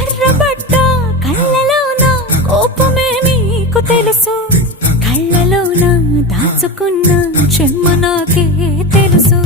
ఎర్రబడ్డ కళ్ళలోన కోపమే మీకు తెలుసు, కళ్ళలోన దాచుకున్న చెమ్మ నాకే తెలుసు.